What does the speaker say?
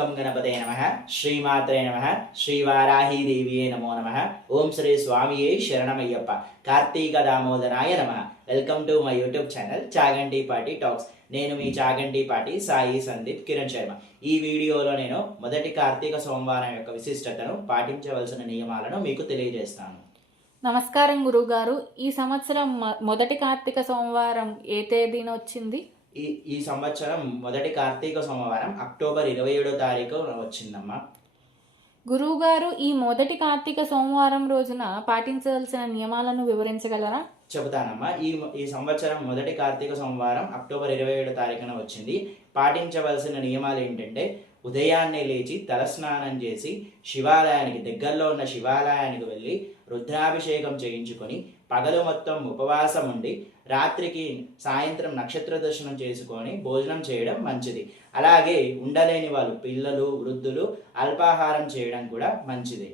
గం గణపతే నమ శ్రీమాత్రే నమ శ్రీవారాహీదేవియే నమో నమ ఓం శ్రీ స్వామియే శరణమయ్యప్ప కార్తీక దామోదరాయ నమ welcome to my YouTube channel Chaganti పాటి టాక్స్ నేను మీ చాగంటి పాటి సాయి సందీప్ కిరణ్ శర్మ. ఈ వీడియోలో నేను మొదటి కార్తీక సోమవారం యొక్క విశిష్టతను పాటించవలసిన నియమాలను మీకు తెలియజేస్తాను. నమస్కారం గురుగారు. ఈ సంవత్సరం మొదటి కార్తీక సోమవారం ఏ తేదీన వచ్చింది? ఈ ఈ సంవత్సరం మొదటి కార్తీక సోమవారం అక్టోబర్ ఇరవై ఏడో తారీఖు వచ్చిందమ్మా. గురువుగారు ఈ మొదటి కార్తీక సోమవారం రోజున పాటించవలసిన నియమాలను వివరించగలరా? చెబుతానమ్మా. ఈ ఈ సంవత్సరం మొదటి కార్తీక సోమవారం అక్టోబర్ ఇరవై ఏడో తారీఖున వచ్చింది. పాటించవలసిన నియమాలు ఏంటంటే ఉదయాన్నే లేచి తలస్నానం చేసి శివాలయానికి దగ్గరలో ఉన్న శివాలయానికి వెళ్ళి రుద్రాభిషేకం చేయించుకొని పగలు మొత్తం ఉపవాసం ఉండి రాత్రికి సాయంత్రం నక్షత్ర దర్శనం చేసుకొని భోజనం చేయడం మంచిది. అలాగే ఉండలేని వాళ్ళు పిల్లలు వృద్ధులు అల్పాహారం చేయడం కూడా మంచిది.